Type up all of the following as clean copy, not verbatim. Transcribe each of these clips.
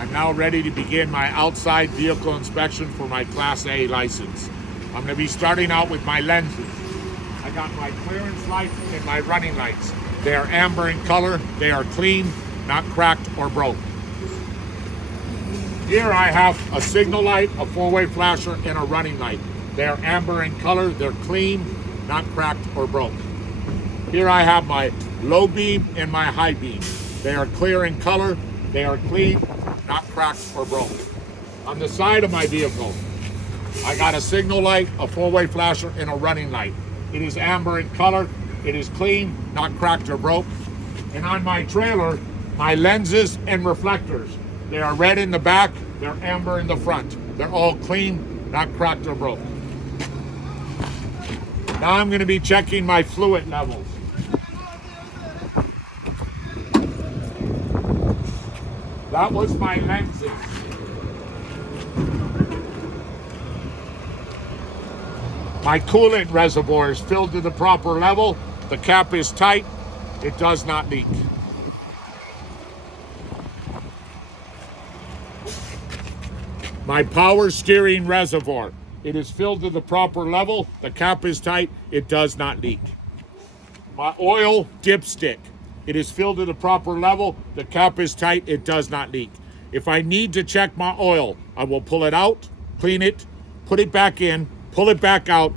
I'm now ready to begin my outside vehicle inspection for my Class A license. I'm going to be starting out with my lenses. I got my clearance lights and my running lights. They are amber in color. They are clean, not cracked or broke. Here I have a signal light, a four-way flasher, and a running light. They are amber in color. They're clean, not cracked or broke. Here I have my low beam and my high beam. They are clear in color. They are clean, not cracked or broke. On the side of my vehicle, I got a signal light, a four-way flasher, and a running light. It is amber in color. It is clean, not cracked or broke. And on my trailer, my lenses and reflectors. They are red in the back. They're amber in the front. They're all clean, not cracked or broke. Now I'm going to be checking my fluid levels. That was my lenses. My coolant reservoir is filled to the proper level. The cap is tight. It does not leak. My power steering reservoir. It is filled to the proper level. The cap is tight. It does not leak. My oil dipstick. It is filled to the proper level. The cap is tight. It does not leak. If I need to check my oil, I will pull it out, clean it, put it back in, pull it back out,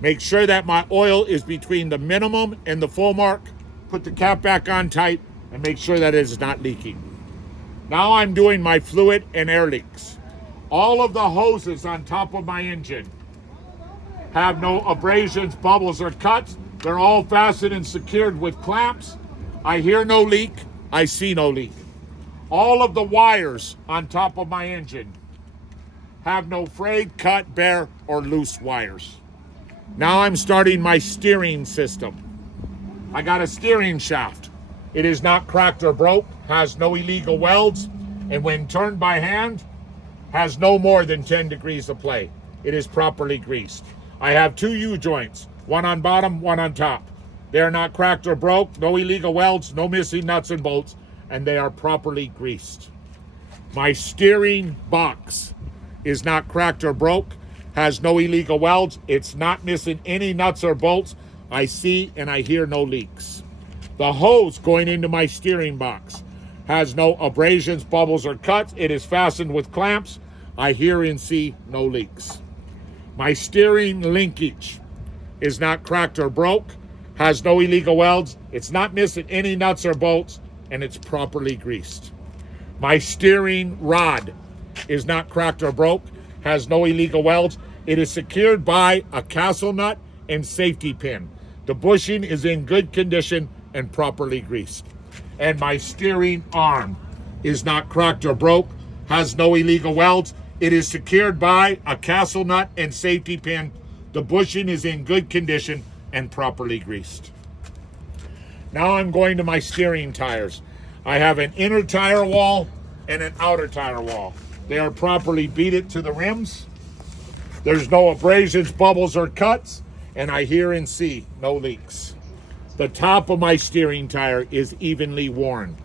make sure that my oil is between the minimum and the full mark, put the cap back on tight, and make sure that it is not leaking. Now I'm doing my fluid and air leaks. All of the hoses on top of my engine have no abrasions, bubbles, or cuts. They're all fastened and secured with clamps. I hear no leak. I see no leak. All of the wires on top of my engine have no frayed, cut, bare, or loose wires. Now I'm starting my steering system. I got a steering shaft. It is not cracked or broke, has no illegal welds, and when turned by hand, has no more than 10 degrees of play. It is properly greased. I have two U-joints, one on bottom, one on top. They are not cracked or broke, no illegal welds, no missing nuts and bolts, and they are properly greased. My steering box is not cracked or broke, has no illegal welds, it's not missing any nuts or bolts. I see and I hear no leaks. The hose going into my steering box has no abrasions, bubbles, or cuts. It is fastened with clamps. I hear and see no leaks. My steering linkage is not cracked or broke, has no illegal welds, it's not missing any nuts or bolts, and it's properly greased. My steering rod is not cracked or broke, has no illegal welds. It is secured by a castle nut and safety pin. The bushing is in good condition and properly greased. And my steering arm is not cracked or broke, has no illegal welds. It is secured by a castle nut and safety pin. The bushing is in good condition and properly greased. Now I'm going to my steering tires. I have an inner tire wall and an outer tire wall. They are properly beaded to the rims. There's no abrasions, bubbles, or cuts, and I hear and see no leaks. The top of my steering tire is evenly worn.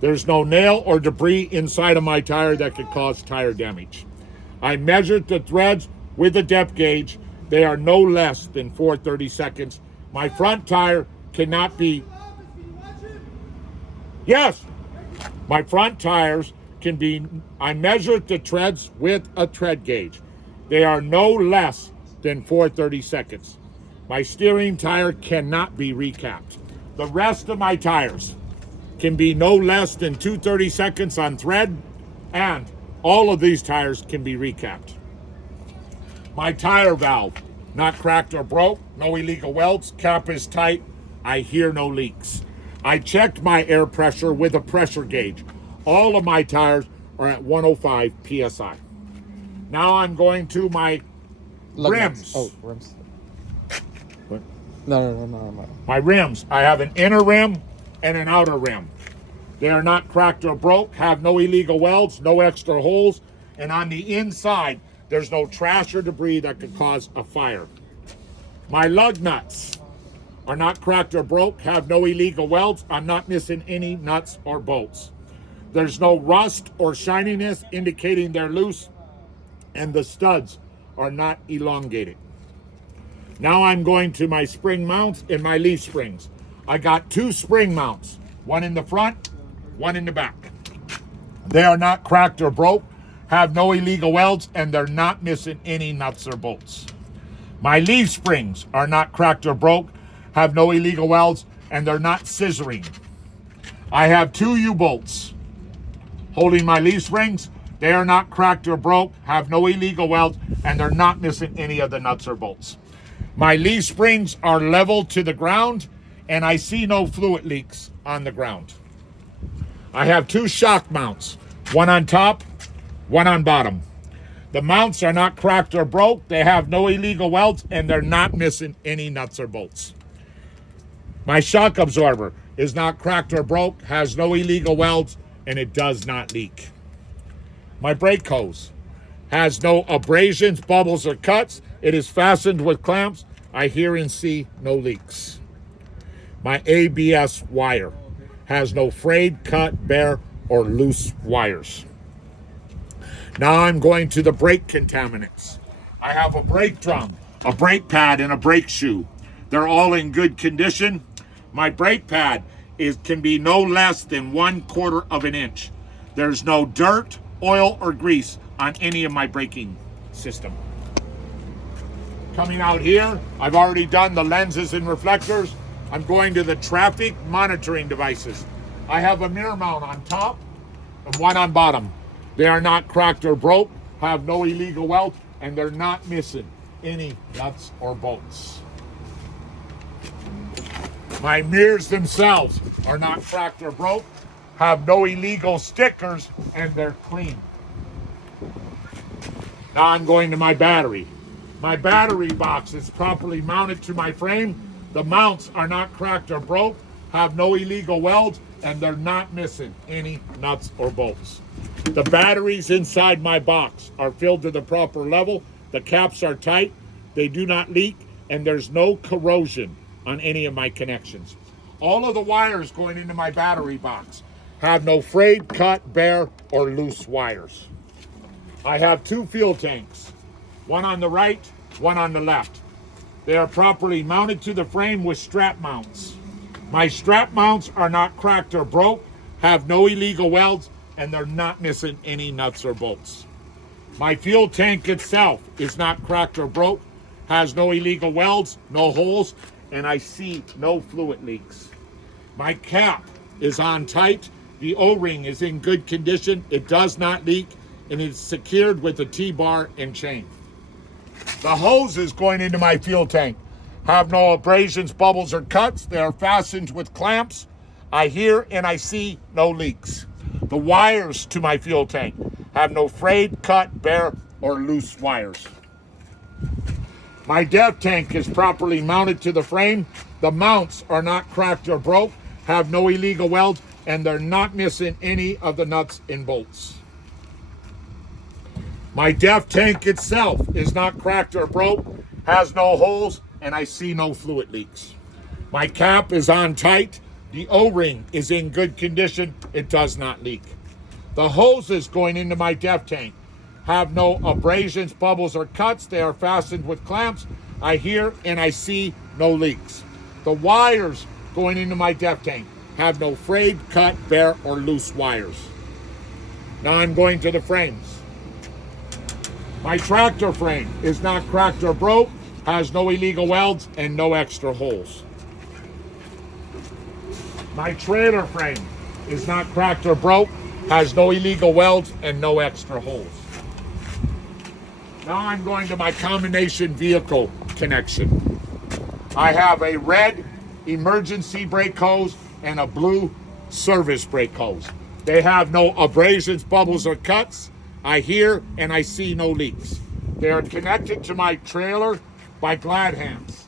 There's no nail or debris inside of my tire that could cause tire damage. I measured the threads with a depth gauge. They are no less than 4/32. My front tire cannot be... Yes! My front tires can be... I measured the treads with a tread gauge. They are no less than 4/32. My steering tire cannot be recapped. The rest of my tires can be no less than 2/32 on thread, and all of these tires can be recapped. My tire valve, not cracked or broke, no illegal welds, cap is tight, I hear no leaks. I checked my air pressure with a pressure gauge. All of my tires are at 105 PSI. Now I'm going to my rims. Oh, rims. What? No. My rims. I have an inner rim and an outer rim. They are not cracked or broke, have no illegal welds, no extra holes, and on the inside, there's no trash or debris that could cause a fire. My lug nuts are not cracked or broke, have no illegal welds. I'm not missing any nuts or bolts. There's no rust or shininess indicating they're loose, and the studs are not elongated. Now I'm going to my spring mounts and my leaf springs. I got 2 spring mounts, one in the front, one in the back. They are not cracked or broke, have no illegal welds, and they're not missing any nuts or bolts. My leaf springs are not cracked or broke, have no illegal welds, and they're not scissoring. I have 2 U-bolts holding my leaf springs. They are not cracked or broke, have no illegal welds, and they're not missing any of the nuts or bolts. My leaf springs are level to the ground, and I see no fluid leaks on the ground. I have 2 shock mounts, one on top, one on bottom. The mounts are not cracked or broke, they have no illegal welds, and they're not missing any nuts or bolts. My shock absorber is not cracked or broke, has no illegal welds, and it does not leak. My brake hose has no abrasions, bubbles, or cuts. It is fastened with clamps. I hear and see no leaks. My ABS wire has no frayed, cut, bare, or loose wires. Now I'm going to the brake contaminants. I have a brake drum, a brake pad, and a brake shoe. They're all in good condition. My brake pad can be no less than 1/4 of an inch. There's no dirt, oil, or grease on any of my braking system. Coming out here, I've already done the lenses and reflectors. I'm going to the traffic monitoring devices. I have a mirror mount on top and one on bottom. They are not cracked or broke, have no illegal welds, and they're not missing any nuts or bolts. My mirrors themselves are not cracked or broke, have no illegal stickers, and they're clean. Now I'm going to my battery. My battery box is properly mounted to my frame. The mounts are not cracked or broke, have no illegal welds, and they're not missing any nuts or bolts. The batteries inside my box are filled to the proper level. The caps are tight, they do not leak, and there's no corrosion on any of my connections. All of the wires going into my battery box have no frayed, cut, bare, or loose wires. I have 2 fuel tanks, one on the right, one on the left. They are properly mounted to the frame with strap mounts. My strap mounts are not cracked or broke, have no illegal welds, and they're not missing any nuts or bolts. My fuel tank itself is not cracked or broke, has no illegal welds, no holes, and I see no fluid leaks. My cap is on tight. The O-ring is in good condition. It does not leak, and it's secured with a T-bar and chain. The hoses going into my fuel tank have no abrasions, bubbles, or cuts. They are fastened with clamps. I hear and I see no leaks. The wires to my fuel tank have no frayed, cut, bare, or loose wires. My DEF tank is properly mounted to the frame. The mounts are not cracked or broke, have no illegal welds, and they're not missing any of the nuts and bolts. My DEF tank itself is not cracked or broke, has no holes, and I see no fluid leaks. My cap is on tight. The O-ring is in good condition. It does not leak. The hoses going into my DEF tank have no abrasions, bubbles, or cuts. They are fastened with clamps. I hear and I see no leaks. The wires going into my DEF tank have no frayed, cut, bare, or loose wires. Now I'm going to the frames. My tractor frame is not cracked or broke, has no illegal welds, and no extra holes. My trailer frame is not cracked or broke, has no illegal welds, and no extra holes. Now I'm going to my combination vehicle connection. I have a red emergency brake hose and a blue service brake hose. They have no abrasions, bubbles, or cuts. I hear and I see no leaks. They are connected to my trailer by glad hands.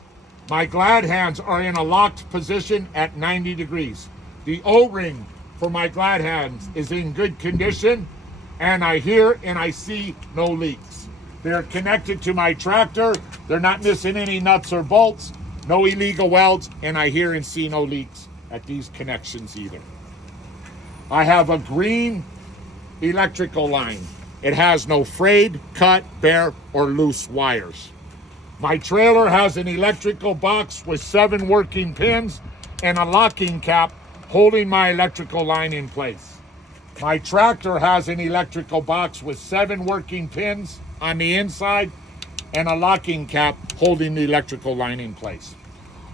My glad hands are in a locked position at 90 degrees. The O-ring for my glad hands is in good condition, and I hear and I see no leaks. They're connected to my tractor. They're not missing any nuts or bolts, no illegal welds, and I hear and see no leaks at these connections either. I have a green electrical line. It has no frayed, cut, bare, or loose wires. My trailer has an electrical box with 7 working pins and a locking cap holding my electrical line in place. My tractor has an electrical box with 7 working pins on the inside and a locking cap holding the electrical line in place.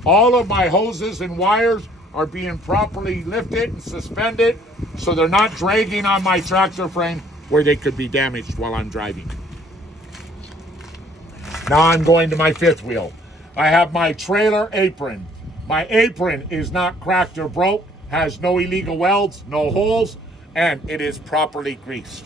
All of my hoses and wires are being properly lifted and suspended so they're not dragging on my tractor frame where they could be damaged while I'm driving. Now I'm going to my 5th wheel. I have my trailer apron. My apron is not cracked or broke, has no illegal welds, no holes, and it is properly greased.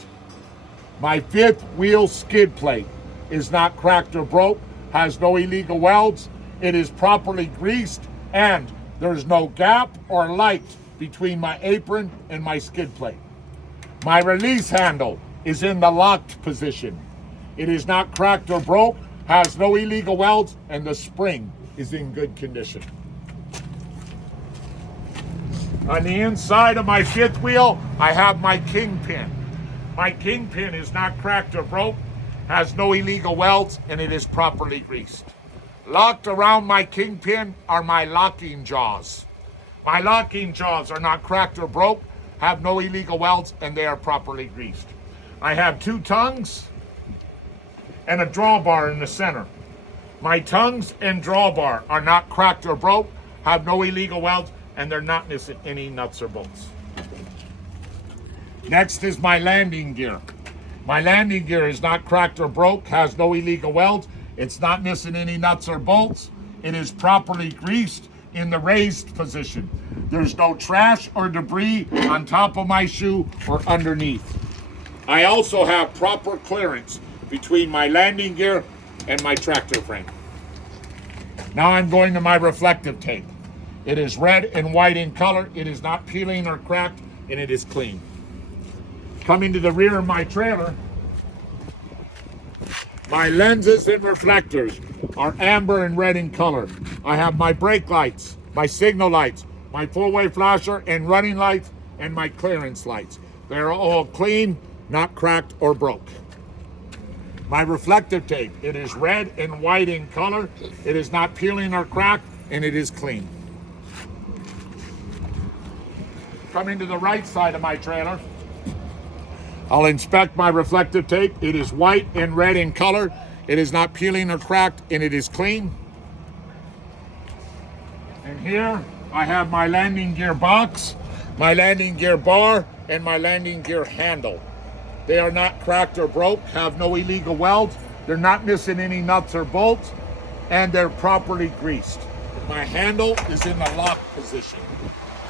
My 5th wheel skid plate is not cracked or broke, has no illegal welds, it is properly greased, and there's no gap or light between my apron and my skid plate. My release handle is in the locked position. It is not cracked or broke, has no illegal welds, and the spring is in good condition. On the inside of my 5th wheel, I have my kingpin. My kingpin is not cracked or broke, has no illegal welds, and it is properly greased. Locked around my kingpin are my locking jaws. My locking jaws are not cracked or broke, have no illegal welds, and they are properly greased. I have 2 tongues and a drawbar in the center. My tongues and drawbar are not cracked or broke, have no illegal welds, and they're not missing any nuts or bolts. Next is my landing gear. My landing gear is not cracked or broke, has no illegal welds, it's not missing any nuts or bolts, it is properly greased in the raised position. There's no trash or debris on top of my shoe or underneath. I also have proper clearance between my landing gear and my tractor frame. Now I'm going to my reflective tape. It is red and white in color, it is not peeling or cracked, and it is clean. Coming to the rear of my trailer, my lenses and reflectors are amber and red in color. I have my brake lights, my signal lights, my four-way flasher and running lights, and my clearance lights. They're all clean, not cracked or broke. My reflective tape, it is red and white in color. It is not peeling or cracked, and it is clean. Coming to the right side of my trailer, I'll inspect my reflective tape. It is white and red in color. It is not peeling or cracked, and it is clean. And here I have my landing gear box, my landing gear bar, and my landing gear handle. They are not cracked or broke, have no illegal welds. They're not missing any nuts or bolts, and they're properly greased. My handle is in the lock position.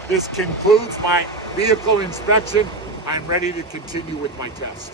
This concludes my vehicle inspection. I'm ready to continue with my test.